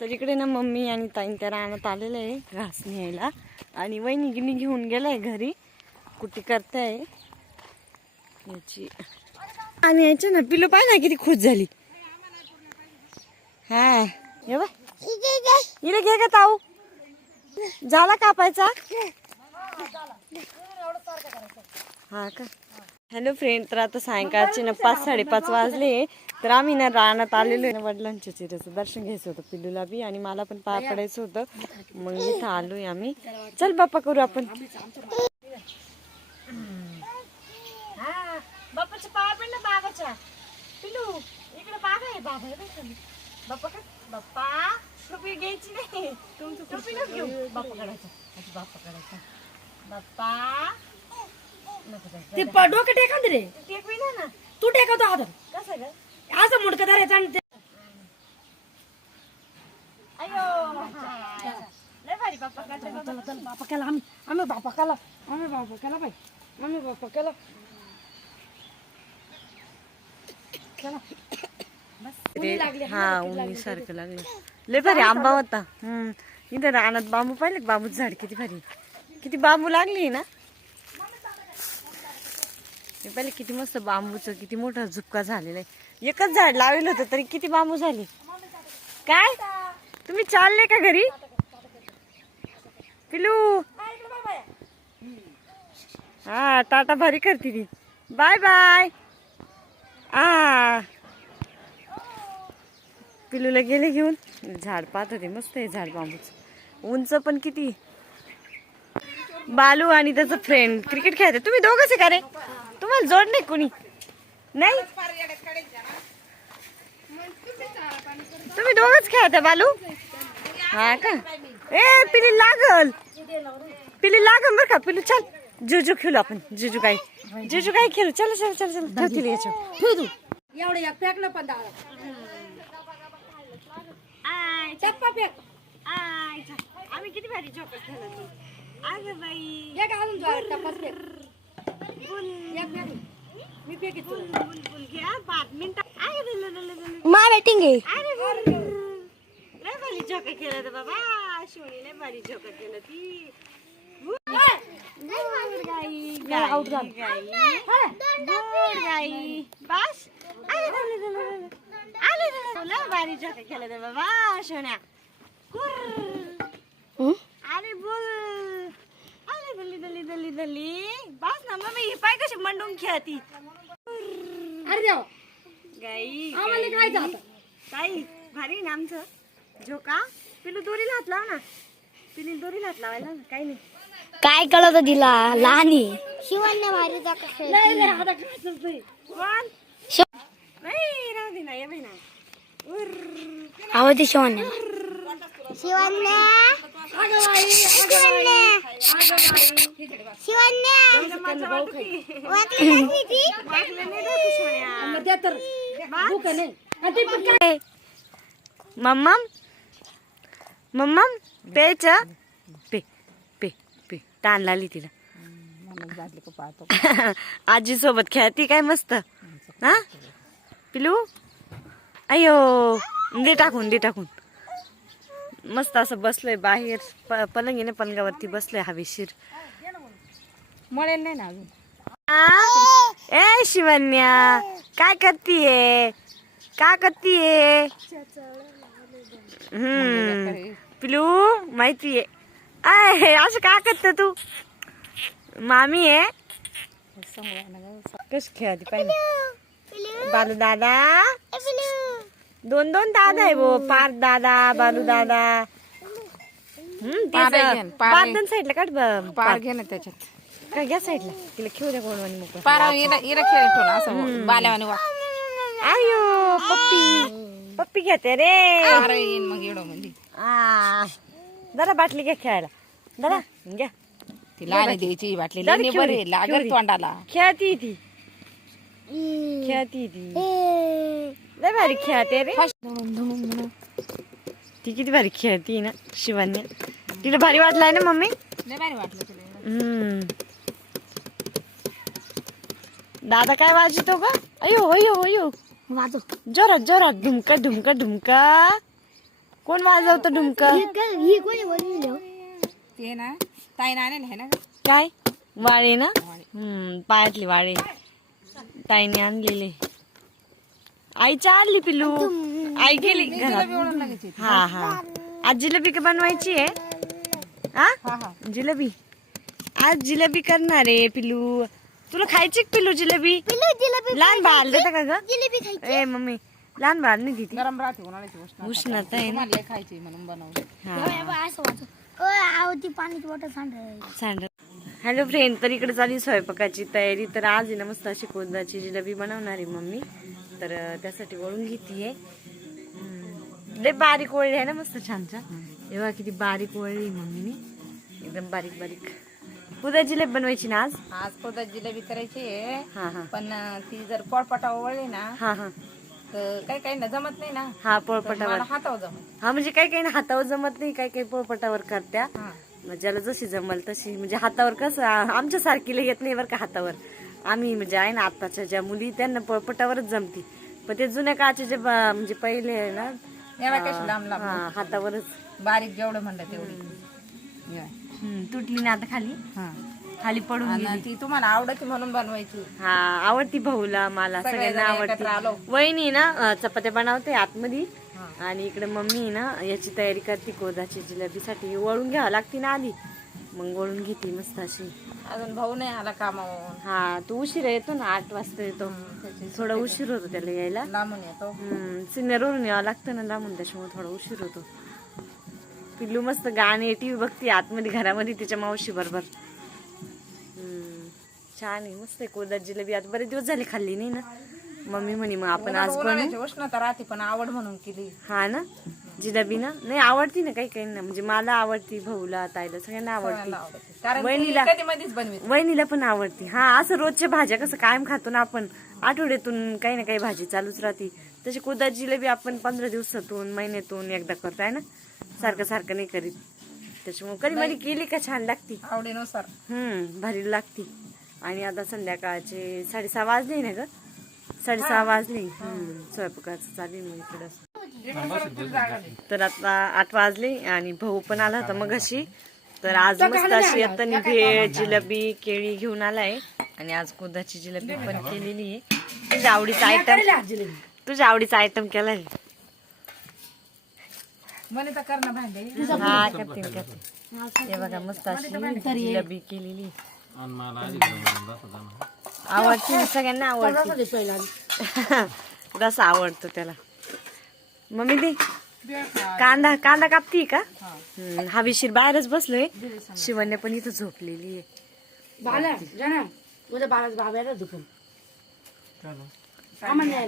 तर इकडे ना मम्मी आणि ताईन त्या रानात आलेलं आहे घास न्यायला आणि वहिनी गिनी घेऊन गेलाय घरी कुठे करताय याची आणि याच्या ना पिलो पाहिजे किती खुश झाली. हा ये बा इकडे घे का ताऊ झाला कापायचा. हा का. हॅलो फ्रेंड, तर आता सायंकाळचे ना 5-5:30 वाजले. तर आम्ही ना रानात आलेलो आहे ना वडिलांच्या चिऱ्याचं दर्शन घ्यायचं होतं पिल्लूला बी आणि मला पण पाय पडायचं होतं. मग इथं आलोय आम्ही. चल बाप्पा करू आपण. बाप्पाच्या पाय पड ना बाबाच्या. पिल्लू इकडे बाबा आहे. बाबा आहे बाप्पा का बाप्पा टोपी घ्यायची नाही. टोपी नको घेऊ. बाप्पा काढायचा बाप्पा काढायचा बाप्पा ते डोकं टेका रे. टेकवी ना तू टेकवतो हात कसं ग असं मुडकं धरायचं आणि अयो लय भारी बाप्पा काढायचा. बापा केला आम्ही बापा केला बाई आम्ही बापा केला हा उन्ही सारखं लागलं. लय भारी आंबा होता. इथं रानात बांबू पाहिले. बांबूचं झाड किती भारी किती बांबू लागली ना. पहिले किती मस्त बांबूचं किती मोठा झुपका झालेला आहे. एकच झाड लावलं होतं तरी किती बांबू झाली. काय तुम्ही चालले का घरी पिलू. हा टाटा भारी करते ती. Bye bye. पिलूला गेले घेऊन. झाड पाहत होते मस्त आहे झाड बांबूचं. उंच पण किती. बालू आणि त्याचा फ्रेंड क्रिकेट खेळते. तुम्ही दोघंच आहे का रे. तुम्हाला जोड नाही कोणी नाही. तुम्ही दोघंच खेळता बालू. हा का. ए पिली लागल बरं का. पिलू चल जुजू खेळू आपण. जुजू काय खेळू. चल चल चल चल ठेवतील याच्या एवढं एक फेकलं पण आम्ही किती भारी जोकर खेळतो. अगं बाई मी फेकीत बुलबुल घ्या 5 मिनिटं. मा बॅटिंग आहे. अरे लय भारी जोकर खेळत बाबा. शिवणी लय भारी जोकर खेळत ती. आउट गाई बस. लय भारी जोकर खेळत बाबा शिवण्या. अरे बोल अरे दल्ली दल्ली दल्ली दल्ली बस ना मम्मी. ही पाय कशी मंडून खेळती. अरे देवा गाई आम्हाला काय जात ताई भारी ना आमचं झोका. पिलू दोरीला हात लाव ना. पिली दोरीला हात लावायला ना. काही नाही काय कळत तिला लहानी शिवण्या भारी कोण नाही राहू दे ना. ये बाई ना आवडते शिवण्या शिवण्या मम्मम मम्मम प्यायचं. पे पे पे ताण लागली तिला. आजी सोबत खेळती काय मस्त. हा पिलू अयो दे टाकून मस्त असं बसलोय बाहेर पलंगीने पलंगावरती बसलोय हवेशीर. मळेल नाही ना अजून. ए शिवन्या काय करतीये. पिलू माहितीये. असं का करत तू. मामी आहे कस खेळती पाहिजे. बालू दादा 2 दादा आहे वो. पार दादा बालू दादा. पारदन साईडला काढ. पार घे ना त्याच्यात. काय घ्या साईडला. तिला खेळू द्या कोण मोकळं. पारा इरा खेळ ठेवला असं बाल्यावानी वा. आयो पप्पी घेते रे. पारा येईन मग एवढं म्हणजे जरा बाटली घ्या खेळायला. जरा घ्या. ती लहान द्यायची बाटली लहान बरे लागल तोंडाला. खेळती ती लय भारी खेळते रे. ती किती भारी खेळती ना शिवान्या. तिला भारी वाटलाय ना मम्मी. लय भारी वाटलं तुला. दादा काय वाजतो का. अयो अयो अयो वाजव जोरात ढुमका ढुमका ढुमका. कोण वाजवतं ढुमक? ही कोणी बनवली हो? ते ना ताईने आणेल आहे ना ग? काय वाळे ना? पायातली वाळे ताईने आणलेले. आईच्या आणली पिल्लू. आई गेली घरात. हा हा. आज जिलेबी का बनवायची आहे? हा जिलेबी. आज जिलेबी करणार आहे पिल्लू. तुला खायची का पिल्लू जिलेबी? जिलेबी लहान बाळ देता का ग? जिलेबी खायची. ए मम्मी लहान बाळ नाही देती. गरम राहते उन्हाळ्याची उष्णता. उष्णता आहे ना. तुम्हाला लय खायची म्हणून बनवली. असं वाटतं आवती पाण्याची बॉटल सांड. हॅलो फ्रेंड, तर इकडे चालली स्वयंपाकाची तयारी. तर आज आहे ना मस्त अशी कोंदाची जिलेबी बनवणार आहे मम्मी. तर त्यासाठी वळून घेतीये. लय बारीक वळली आहे ना, मस्त छान छान. एव्हा किती बारीक वळली मम्मीने, एकदम बारीक बारीक. उद्या जिलेबी बनवायची ना आज? आज कोणता जिलेबी करायची आहे. हा हा पण ती जर पोळपाटा वळली ना हा हा तर काही काही ना जमत नाही ना. हा तर पोळपटावर. मला हातावर जमत. हा म्हणजे काही काही ना हातावर जमत नाही, काही काही पोळपटावर करत्या. हा. मग ज्याला जशी जमल तशी. म्हणजे हातावर कसं आमच्या सारखीला येत नाही बरं का हातावर. आम्ही म्हणजे आहे ना आत्ताच्या ज्या मुली त्यांना पोळपटावरच जमती. पण ते जुन्या काळचे जे म्हणजे पहिले आहे ना एवढा कशी लांब लांब हा हातावरच. बारीक जेवढं म्हणलं तेवढी. या. तुटली ना आता खाली हा. खाली पडून आणि गेली. ती तुम्हाला आवडती म्हणून बनवायची. हा आवडती भाऊला मला सगळ्यांना आवडती. एकत्र आलो. वहिनी ना चपात्या बनवते आतमध्ये आणि इकडे मम्मी ना याची तयारी करते कोदाची जिलेबीसाठी. वळून घ्यावं लागते ना आधी, मग वळून घेते मस्त अशी. अजून भाऊ नाही आला कामावरून. हा तू उशीर येतो ना, 8 वाजता येतो. थोडा उशीर होतो त्याला यायला. लांबून येतो. सिनियरवरून यावं लागतं ना लांबून, त्याच्यामुळे थोडा उशीर होतो. पिल्लू मस्त गाणे टीव्ही बघते आतमध्ये घरामध्ये तिच्या मावशी बरोबर. छान आहे, मस्त आहे कोदाची जिलेबी. आता बरेच दिवस झाले खाल्ली नाही ना. मम्मी म्हणे मग आपण आज उन्हाळ्याची उष्णता राहते पण आवड म्हणून केली. हा ना जिलेबी ना. नाही आवडती ना काही काही ना, म्हणजे मला आवडती, भाऊला, ताईला, सगळ्यांना आवडती. आवडते. कारण वहिनीला कधी मध्येच बनवीत. वहिनीला पण आवडती. हा असं रोजच्या भाज्या कसं कायम खातो ना आपण, आठवड्यातून काही ना काही भाजी चालूच राहते. तशी कोदाची जिलेबी आपण 15 दिवसातून महिन्यातून एकदा करताय ना, सारखं सारखं नाही करीत. त्याच्यामुळे कधी मध्ये केली का छान लागती. आवडीनुसार. भारी लागती. आणि आता संध्याकाळचे 6:30 वाजले ना ग. 6:30 वाजले. स्वयंपाकाचं चालू आहे मग इकडं. तर आता 8 वाजले आणि भाऊ पण आला होता मग अशी. तर आज मस्त अशी आता भेळ, जिलेबी, केळी घेऊन आलाय. आणि आज कोदाची जिलेबी पण केलेली आहे. तुझ्या आवडीचा आयटम केलाय. म्हणे तर करणं भांडे. हा करते. हे बघा मस्त अशी जिलेबी केलेली. आवडते ना, सगळ्यांना आवडते. रस आवडतो त्याला. मम्मी दे कांदा कापती का? हवेशीर बाहेरच बसलोय. शिवण्या पण इथं झोपलेली आहे. बाला जाना उद्या बालाच बाबाला दुकान आम्हाला